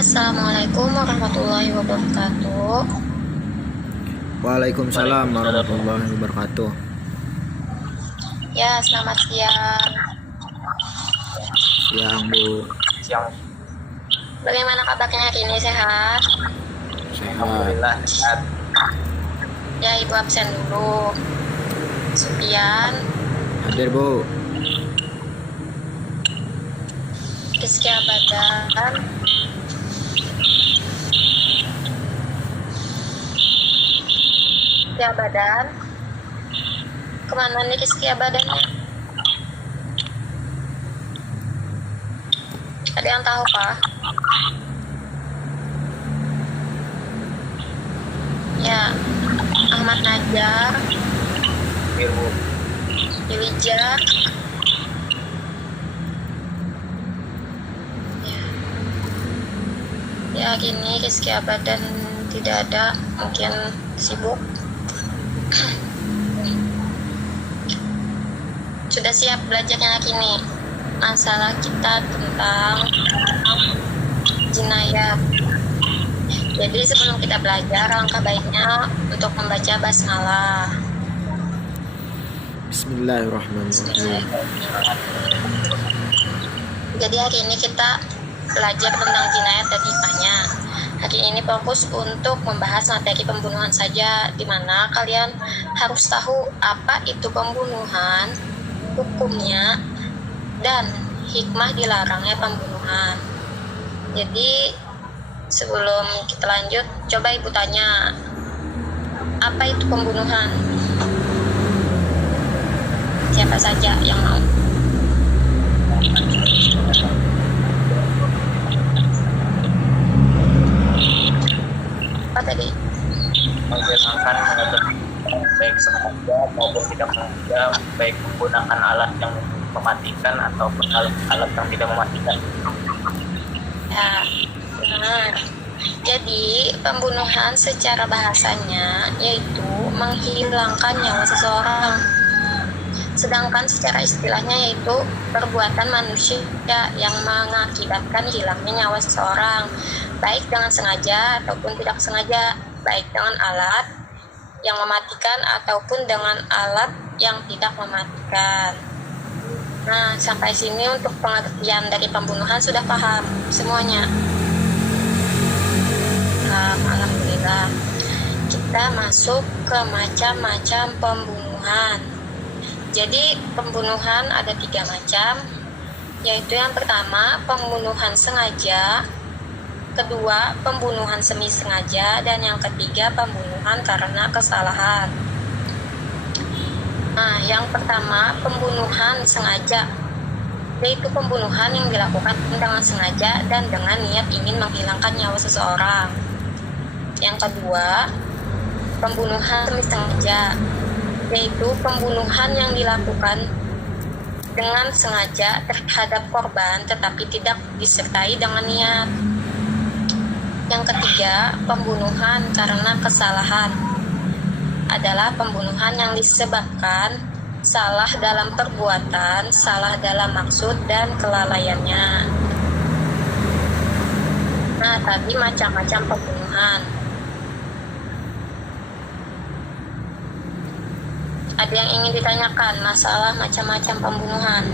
Assalamualaikum warahmatullahi wabarakatuh. Waalaikumsalam warahmatullahi wabarakatuh. Ya, selamat siang. Siang Bu. Siang. Bagaimana kabarnya hari ini, sehat? Sehat. Alhamdulillah sehat. Ya, Ibu absen dulu. Supian, Hadir Bu. Rizky Abadan, Rizky Abadan. Kemana nih Rizky Abadannya? Ada yang tahu, Pak? Ya, Ahmad Najar, Ibu. Iwijah. Ya, gini Rizky Abadan tidak ada, mungkin sibuk. Sudah siap belajarnya hari ini? Masalah kita tentang jinayat. Jadi sebelum kita belajar, alangkah baiknya untuk membaca basmalah. Bismillahirrahmanirrahim. Jadi hari ini kita belajar tentang jinayat dan hikmahnya. Hari ini fokus untuk membahas materi pembunuhan saja, di mana kalian harus tahu apa itu pembunuhan, hukumnya, dan hikmah dilarangnya pembunuhan. Jadi sebelum kita lanjut, coba Ibu tanya, apa itu pembunuhan? Siapa saja yang mau? Apa tadi? Menghilangkan baik sengaja maupun tidak sengaja, baik menggunakan alat yang mematikan ataupun alat yang tidak mematikan. Ya, benar. Jadi pembunuhan secara bahasanya yaitu menghilangkan nyawa seseorang. Sedangkan secara istilahnya yaitu perbuatan manusia yang mengakibatkan hilangnya nyawa seseorang, baik dengan sengaja ataupun tidak sengaja, baik dengan alat yang mematikan ataupun dengan alat yang tidak mematikan. Nah, sampai sini untuk pengertian dari pembunuhan sudah paham semuanya. Alhamdulillah. Kita masuk ke macam-macam pembunuhan. Jadi pembunuhan ada 3 macam, yaitu yang pertama pembunuhan sengaja, kedua pembunuhan semi sengaja, dan yang ketiga pembunuhan karena kesalahan. Nah, yang pertama pembunuhan sengaja, yaitu pembunuhan yang dilakukan dengan sengaja dan dengan niat ingin menghilangkan nyawa seseorang. Yang kedua pembunuhan semi sengaja, yaitu pembunuhan yang dilakukan dengan sengaja terhadap korban tetapi tidak disertai dengan niat. Yang ketiga, pembunuhan karena kesalahan adalah pembunuhan yang disebabkan salah dalam perbuatan, salah dalam maksud, dan kelalaiannya. Nah, tadi macam-macam pembunuhan. Ada yang ingin ditanyakan masalah macam-macam pembunuhan?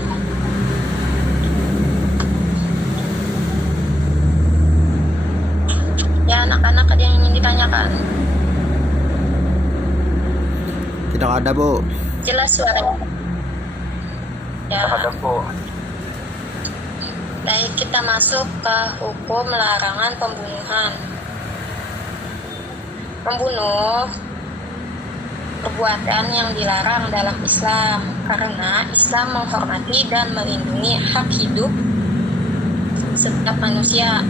Ya, anak-anak, ada yang ingin ditanyakan? Tidak ada Bu. Jelas suaranya? Ya, Ada Bu. baik, kita masuk ke hukum larangan pembunuhan. Membunuh perbuatan yang dilarang dalam Islam, karena Islam menghormati dan melindungi hak hidup setiap manusia.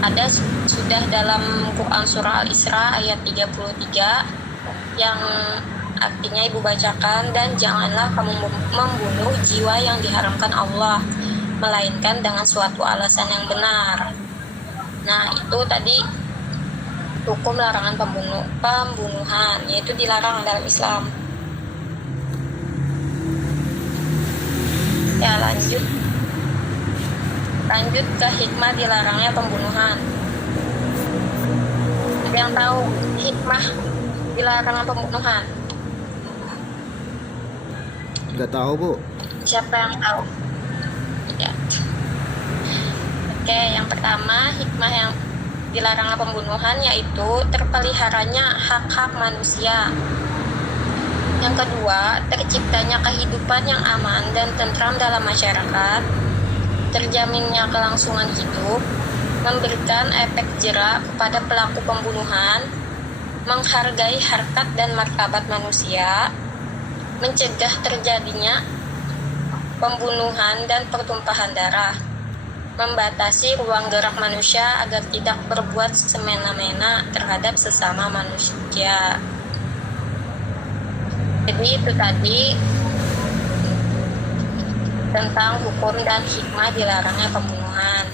Ada sudah dalam Quran surah Al-Isra ayat 33 yang artinya Ibu bacakan, dan janganlah kamu membunuh jiwa yang diharamkan Allah, melainkan dengan suatu alasan yang benar. Nah, itu tadi hukum larangan pembunuhan, yaitu dilarang dalam Islam. Ya, lanjut. Lanjut ke hikmah dilarangnya pembunuhan. Ada yang tahu hikmah dilarangnya pembunuhan? Nggak tahu, Bu. Siapa yang tahu? Ya. Oke, yang pertama hikmah yang dilarangnya pembunuhan yaitu terpeliharanya hak-hak manusia. Yang kedua, terciptanya kehidupan yang aman dan tentram dalam masyarakat, terjaminnya kelangsungan hidup, memberikan efek jera kepada pelaku pembunuhan, menghargai harkat dan martabat manusia, mencegah terjadinya pembunuhan dan pertumpahan darah, membatasi ruang gerak manusia agar tidak berbuat semena-mena terhadap sesama manusia. Jadi itu tadi tentang hukum dan hikmah dilarangnya pembunuhan.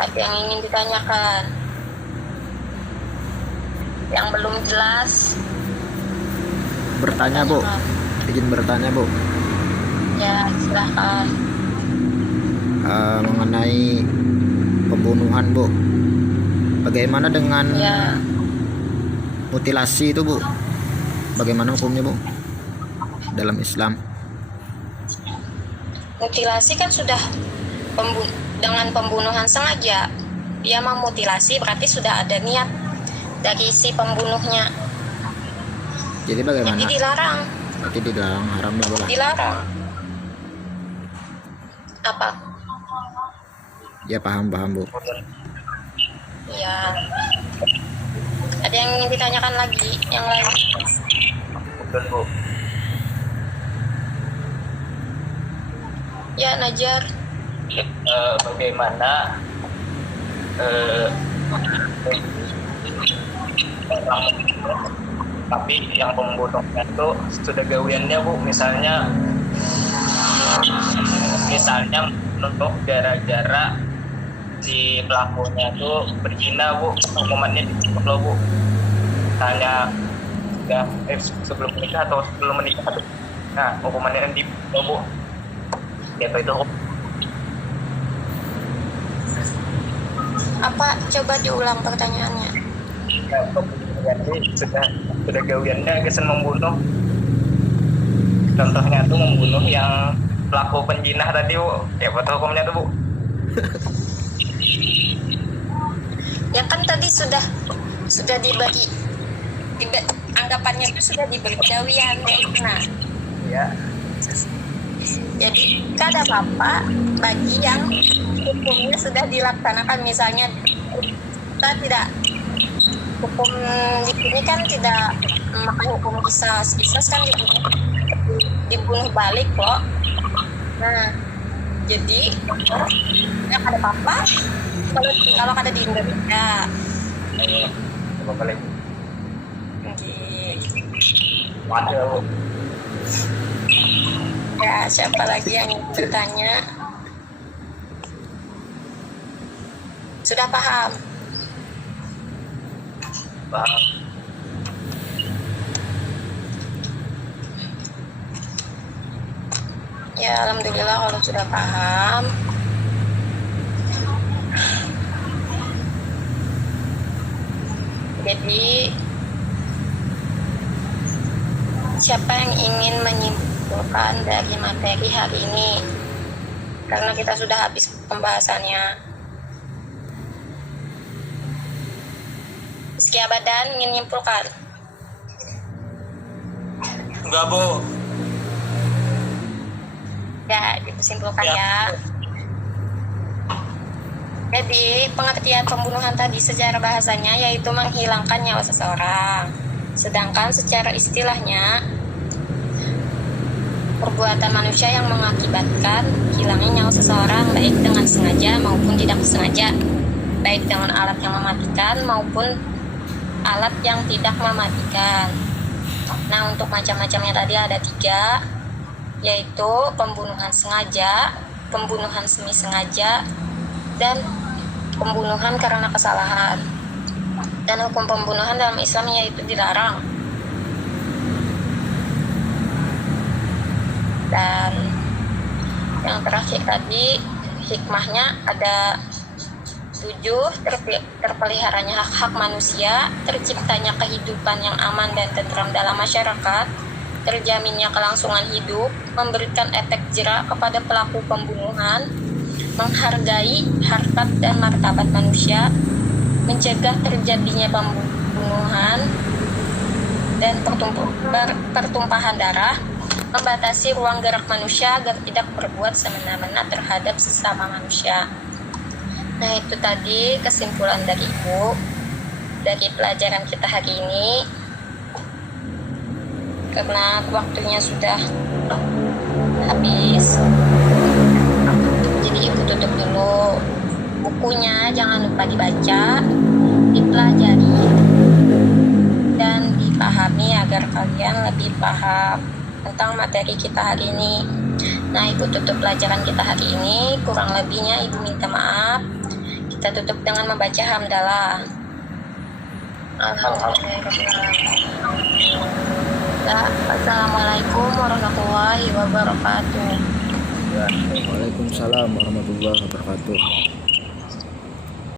Ada yang ingin ditanyakan? Yang belum jelas? Bertanya, Bu. Izin bertanya, Bu. Ya, silahkan. Mengenai pembunuhan, Bu. Bagaimana dengan Ya, mutilasi itu, Bu? Bagaimana hukumnya, Bu? Dalam Islam. mutilasi kan sudah dengan pembunuhan sengaja. Dia memutilasi berarti sudah ada niat dari si pembunuhnya. Jadi bagaimana? Jadi dilarang. Berarti dilarang, haram lah, Bu. Dilarang. Apa? Ya, paham, Bu. Ya. Ada yang ingin ditanyakan lagi? Yang lain? Betul, Bu. Ya, Najar. Bagaimana orang, tapi yang pembunuhnya itu sudah gawiannya, Bu, misalnya untuk gara-gara si pelakunya tuh berzina, Bu, hukumannya dicukup loh, Bu. Misalnya udah sebelum menikah atau sebelum menikah tuh, nah hukumannya di loh, Bu. Apa itu? Apa? Coba diulang pertanyaannya. Ya, jadi sudah gawiannya kesan membunuh. Contohnya tuh membunuh yang pelaku penjinah tadi, Bu. Ya, betul hukumnya tuh, Bu. Ya kan tadi sudah dibagi anggapannya itu sudah diberi gawian. Nah, Ya. jadi gak ada apa-apa bagi yang hukumnya sudah dilaksanakan. Misalnya kita tidak hukum di sini kan tidak memakai hukum qisas kan dibunuh balik kok. Nah, jadi nggak ada apa-apa kalau ada di Indonesia. Coba balik. Gitu. Ada, Bu. Ya, siapa lagi yang bertanya? Sudah paham? Paham. Ya, alhamdulillah kalau sudah paham. Jadi, siapa yang ingin menyimpulkan dari materi hari ini? Karena kita sudah habis pembahasannya. Rizky Abadan ingin menyimpulkan? Enggak, Bu. Ya, disimpulkan Ya. ya. Jadi, pengertian pembunuhan tadi secara bahasanya yaitu menghilangkan nyawa seseorang. Sedangkan secara istilahnya, perbuatan manusia yang mengakibatkan hilangnya nyawa seseorang baik dengan sengaja maupun tidak sengaja, baik dengan alat yang mematikan maupun alat yang tidak mematikan. Nah, untuk macam-macamnya tadi ada 3, yaitu pembunuhan sengaja, pembunuhan semi sengaja, dan pembunuhan karena kesalahan. Dan hukum pembunuhan dalam Islam yaitu dilarang. Dan yang terakhir tadi hikmahnya ada 7, terpeliharanya hak-hak manusia, terciptanya kehidupan yang aman dan tentram dalam masyarakat, terjaminnya kelangsungan hidup, memberikan efek jera kepada pelaku pembunuhan, menghargai harkat dan martabat manusia, mencegah terjadinya pembunuhan dan pertumpahan darah, membatasi ruang gerak manusia agar tidak berbuat semena-mena terhadap sesama manusia. Nah, itu tadi kesimpulan dari Ibu dari pelajaran kita hari ini. Karena waktunya sudah habis, jadi Ibu tutup dulu bukunya. Jangan lupa dibaca, dipelajari, dan dipahami agar kalian lebih paham tentang materi kita hari ini. Nah, Ibu tutup pelajaran kita hari ini. Kurang lebihnya Ibu minta maaf. Kita tutup dengan membaca hamdalah. Assalamualaikum warahmatullahi wabarakatuh. Waalaikumsalam warahmatullahi wabarakatuh.